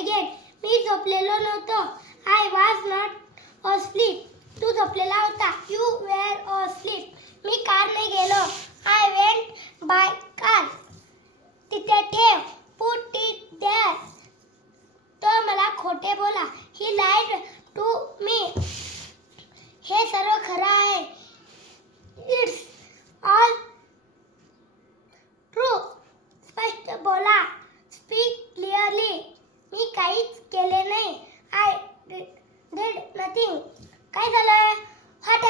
Again मी झोपलेलो नव्हतो. आय वॉज नॉट अस्लीप तू झोपलेला होता. यू वेअर अस्लीप मी कारने गेलो. आय वेंट बाय कार तिथे ठेव. पुट इट देअर तो मला खोटे बोला. ही लाईड टू मी काय झालं हॉट